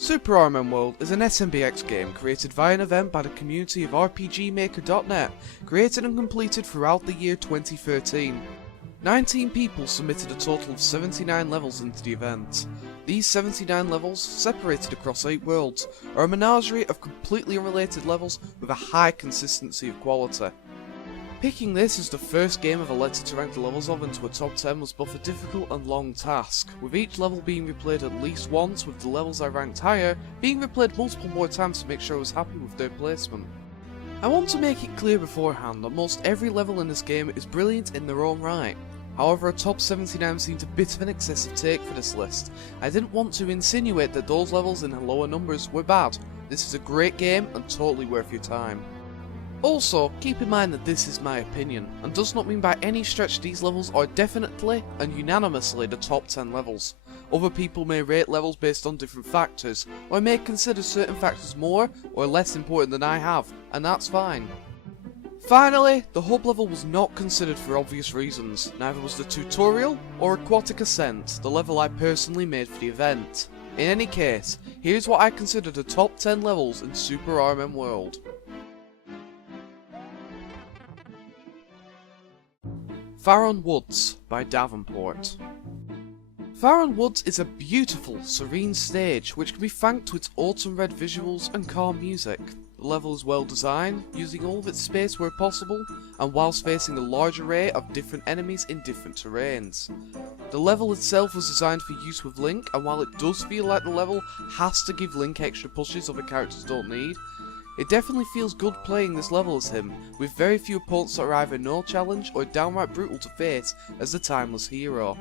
Super RMN World is an SMBX game created via an event by the community of RPGmaker.net, created and completed throughout the year 2013. 19 people submitted a total of 79 levels into the event. These 79 levels, separated across 8 worlds, are a menagerie of completely unrelated levels with a high consistency of quality. Picking this as the first game I've elected to rank the levels of into a top 10 was both a difficult and long task, with each level being replayed at least once, with the levels I ranked higher being replayed multiple more times to make sure I was happy with their placement. I want to make it clear beforehand that most every level in this game is brilliant in their own right. However, a top 79 seemed a bit of an excessive take for this list. I didn't want to insinuate that those levels in the lower numbers were bad. This is a great game and totally worth your time. Also, keep in mind that this is my opinion, and does not mean by any stretch these levels are definitely and unanimously the top 10 levels. Other people may rate levels based on different factors, or may consider certain factors more or less important than I have, and that's fine. Finally, the hub level was not considered for obvious reasons, neither was the tutorial or Aquatic Ascent, the level I personally made for the event. In any case, here's what I consider the top 10 levels in Super RMN World. Farron Woods by Davenport. Farron Woods is a beautiful, serene stage which can be thanked to its autumn red visuals and calm music. The level is well designed, using all of its space where possible, and whilst facing a large array of different enemies in different terrains. The level itself was designed for use with Link, and while it does feel like the level has to give Link extra pushes other characters don't need, it definitely feels good playing this level as him, with very few opponents that are either no challenge or downright brutal to face as the timeless hero.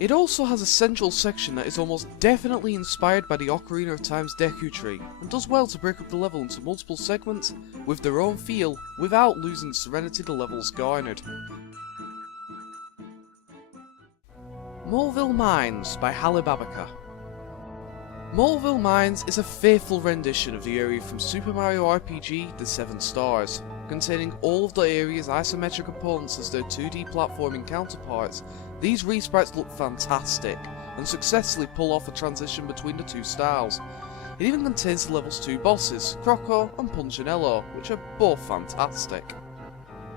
It also has a central section that is almost definitely inspired by the Ocarina of Time's Deku Tree, and does well to break up the level into multiple segments with their own feel without losing the serenity the levels garnered. Moleville Mines by Halibabaka. Moleville Mines is a faithful rendition of the area from Super Mario RPG The 7 Stars, containing all of the area's isometric opponents as their 2D platforming counterparts. These resprites look fantastic, and successfully pull off a transition between the two styles. It even contains the level's 2 bosses, Croco and Punchinello, which are both fantastic.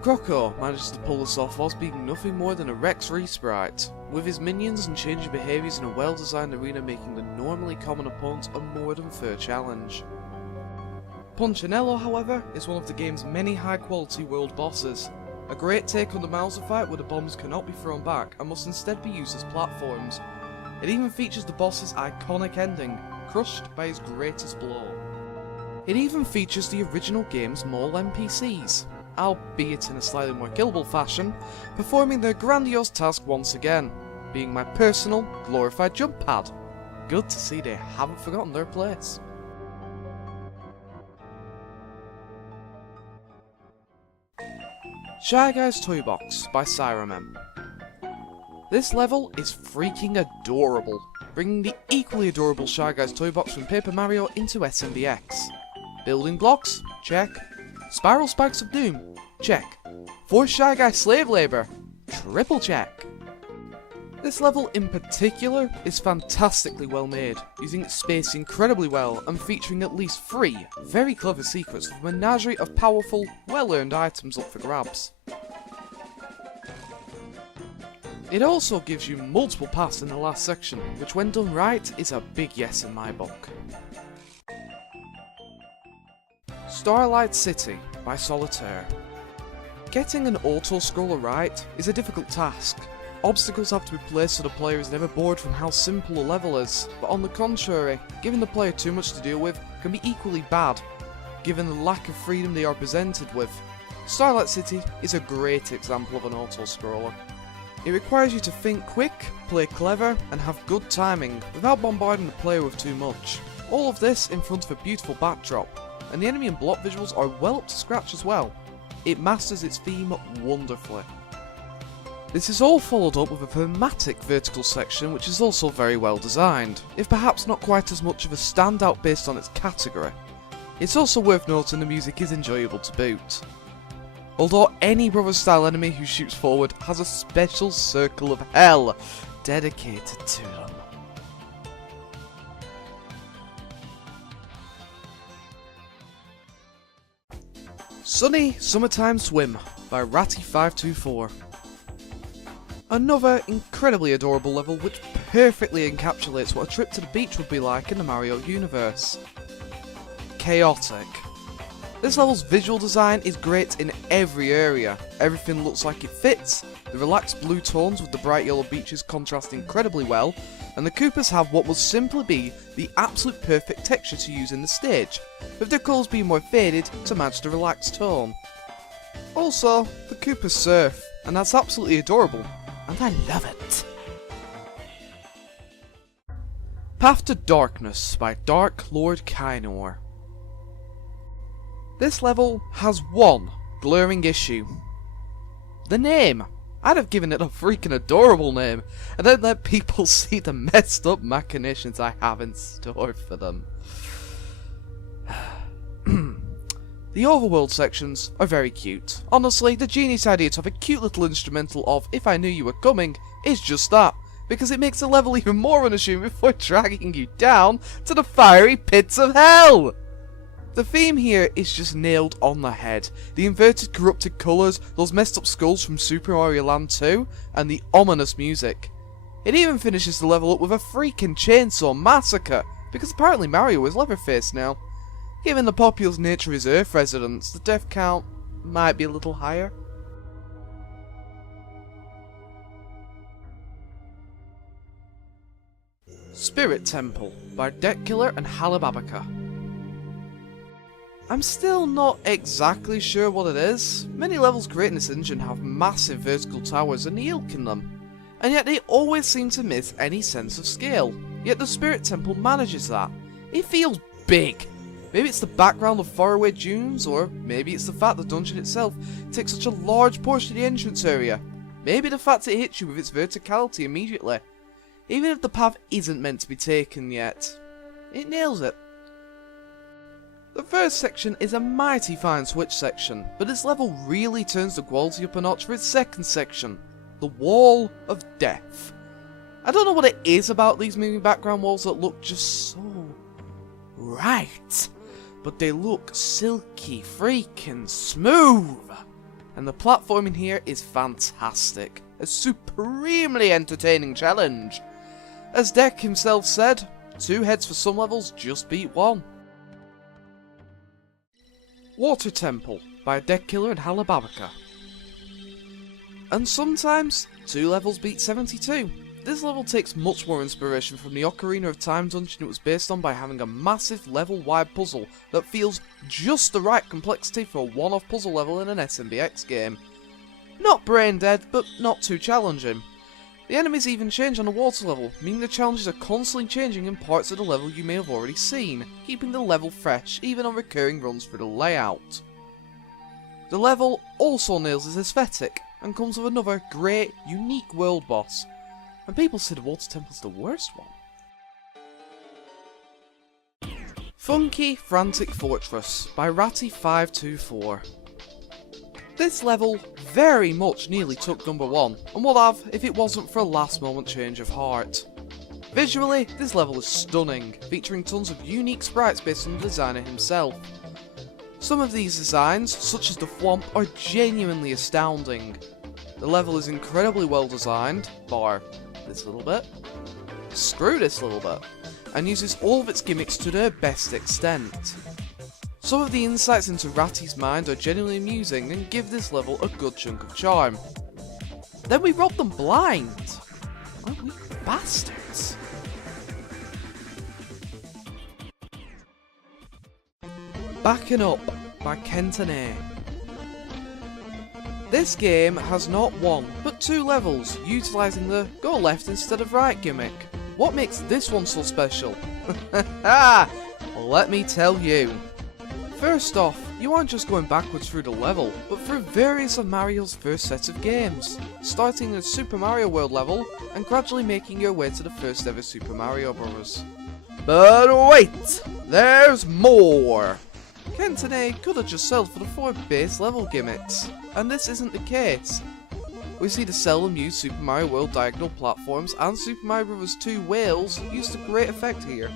Croco manages to pull this off whilst being nothing more than a Rex resprite, with his minions and changing behaviours in a well-designed arena making the normally common opponents a more than fair challenge. Punchinello, however, is one of the game's many high-quality world bosses. A great take on the Mauser fight where the bombs cannot be thrown back and must instead be used as platforms. It even features the boss's iconic ending, crushed by his greatest blow. It even features the original game's mole NPCs, albeit in a slightly more killable fashion, performing their grandiose task once again, being my personal, glorified jump pad. Good to see they haven't forgotten their place. Shy Guy's Toy Box by RMN. This level is freaking adorable, bringing the equally adorable Shy Guy's Toy Box from Paper Mario into SMBX. Building blocks? Check. Spiral Spikes of Doom? Check. Forced Shy Guy slave labour? Triple check. This level in particular is fantastically well made, using its space incredibly well and featuring at least 3 very clever secrets with a menagerie of powerful, well-earned items up for grabs. It also gives you multiple paths in the last section, which when done right is a big yes in my book. Starlight City by Solitaire. Getting an auto-scroller right is a difficult task. Obstacles have to be placed so the player is never bored from how simple a level is, but on the contrary, giving the player too much to deal with can be equally bad, given the lack of freedom they are presented with. Starlight City is a great example of an auto-scroller. It requires you to think quick, play clever, and have good timing, without bombarding the player with too much. All of this in front of a beautiful backdrop, and the enemy and block visuals are well up to scratch as well. It masters its theme wonderfully. This is all followed up with a thematic vertical section which is also very well designed, if perhaps not quite as much of a standout based on its category. It's also worth noting the music is enjoyable to boot. Although any Brothers style enemy who shoots forward has a special circle of hell dedicated to them. Sunny Summertime Swim by Ratty524. Another incredibly adorable level which perfectly encapsulates what a trip to the beach would be like in the Mario universe. Chaotic. This level's visual design is great in every area. Everything looks like it fits, the relaxed blue tones with the bright yellow beaches contrast incredibly well, and the Koopas have what will simply be the absolute perfect texture to use in the stage, with their colours being more faded to match the relaxed tone. Also, the Koopas surf, and that's absolutely adorable, and I love it. Path to Darkness by Dark Lord Kainor. This level has one glaring issue. The name. I'd have given it a freaking adorable name, and then let people see the messed up machinations I have in store for them. The overworld sections are very cute. Honestly, the genius idea to have a cute little instrumental of If I Knew You Were Coming is just that, because it makes the level even more unassuming before dragging you down to the fiery pits of hell! The theme here is just nailed on the head. The inverted corrupted colours, those messed up skulls from Super Mario Land 2, and the ominous music. It even finishes the level up with a freaking chainsaw massacre, because apparently Mario is Leatherface now. Given the populous nature of his Earth residence, the death count might be a little higher. Spirit Temple by Deathkiller and Halababaka. I'm still not exactly sure what it is. Many levels created in this engine have massive vertical towers and the ilk in them, and yet they always seem to miss any sense of scale. Yet the Spirit Temple manages that. It feels big. Maybe it's the background of faraway dunes, or maybe it's the fact the dungeon itself takes such a large portion of the entrance area. Maybe the fact it hits you with its verticality immediately. Even if the path isn't meant to be taken yet, it nails it. The first section is a mighty fine switch section, but this level really turns the quality up a notch for its second section, the Wall of Death. I don't know what it is about these moving background walls that look just so right, but they look silky freaking smooth. And the platforming here is fantastic, a supremely entertaining challenge. As Deck himself said, 2 heads for some levels just beat 1. Water Temple by Deathkiller and Halababaka. And sometimes 2 levels beat 72. This level takes much more inspiration from the Ocarina of Time dungeon it was based on by having a massive level-wide puzzle that feels just the right complexity for a one-off puzzle level in an SMBX game. Not brain dead, but not too challenging. The enemies even change on the water level, meaning the challenges are constantly changing in parts of the level you may have already seen, keeping the level fresh even on recurring runs through the layout. The level also nails its aesthetic, and comes with another great, unique world boss, and people say the Water Temple's the worst one. Funky Frantic Fortress by Ratty524. This level very much nearly took number 1, and would have if it wasn't for a last moment change of heart. Visually, this level is stunning, featuring tons of unique sprites based on the designer himself. Some of these designs, such as the Thwomp, are genuinely astounding. The level is incredibly well designed, bar this little bit, screw this little bit, and uses all of its gimmicks to their best extent. Some of the insights into Ratty's mind are genuinely amusing and give this level a good chunk of charm. Then we rob them blind! Aren't we bastards? Backing Up by Kentane. This game has not 1, but 2 levels, utilising the go left instead of right gimmick. What makes this one so special? Let me tell you. First off, you aren't just going backwards through the level, but through various of Mario's first set of games, starting in the Super Mario World level, and gradually making your way to the first ever Super Mario Bros. But wait! There's more! Kentane could have just settled for the 4 base level gimmicks, and this isn't the case. We see the seldom used Super Mario World diagonal platforms and Super Mario Bros. 2 whales used to great effect here.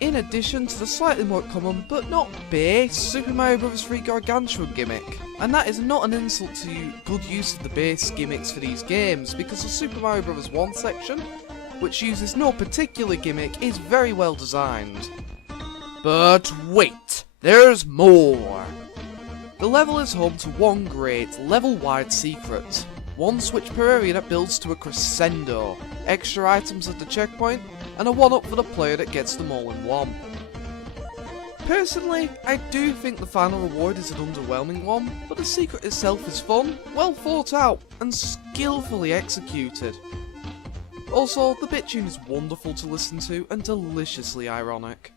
in addition to the slightly more common, but not base, Super Mario Bros. 3 Gargantuan gimmick. And that is not an insult to good use of the base gimmicks for these games, because the Super Mario Bros. 1 section, which uses no particular gimmick, is very well designed. But wait, there's more! The level is home to one great, level-wide secret. One switch per area that builds to a crescendo, extra items at the checkpoint, and a 1-up for the player that gets them all in one. Personally, I do think the final reward is an underwhelming one, but the secret itself is fun, well thought out, and skillfully executed. Also, the bit tune is wonderful to listen to and deliciously ironic.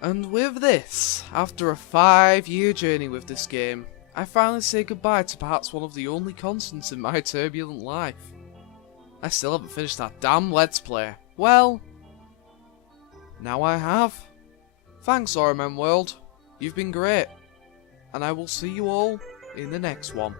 And with this, after a 5-year journey with this game, I finally say goodbye to perhaps one of the only constants in my turbulent life. I still haven't finished that damn Let's Play. Well, now I have. Thanks RMN World, you've been great, and I will see you all in the next one.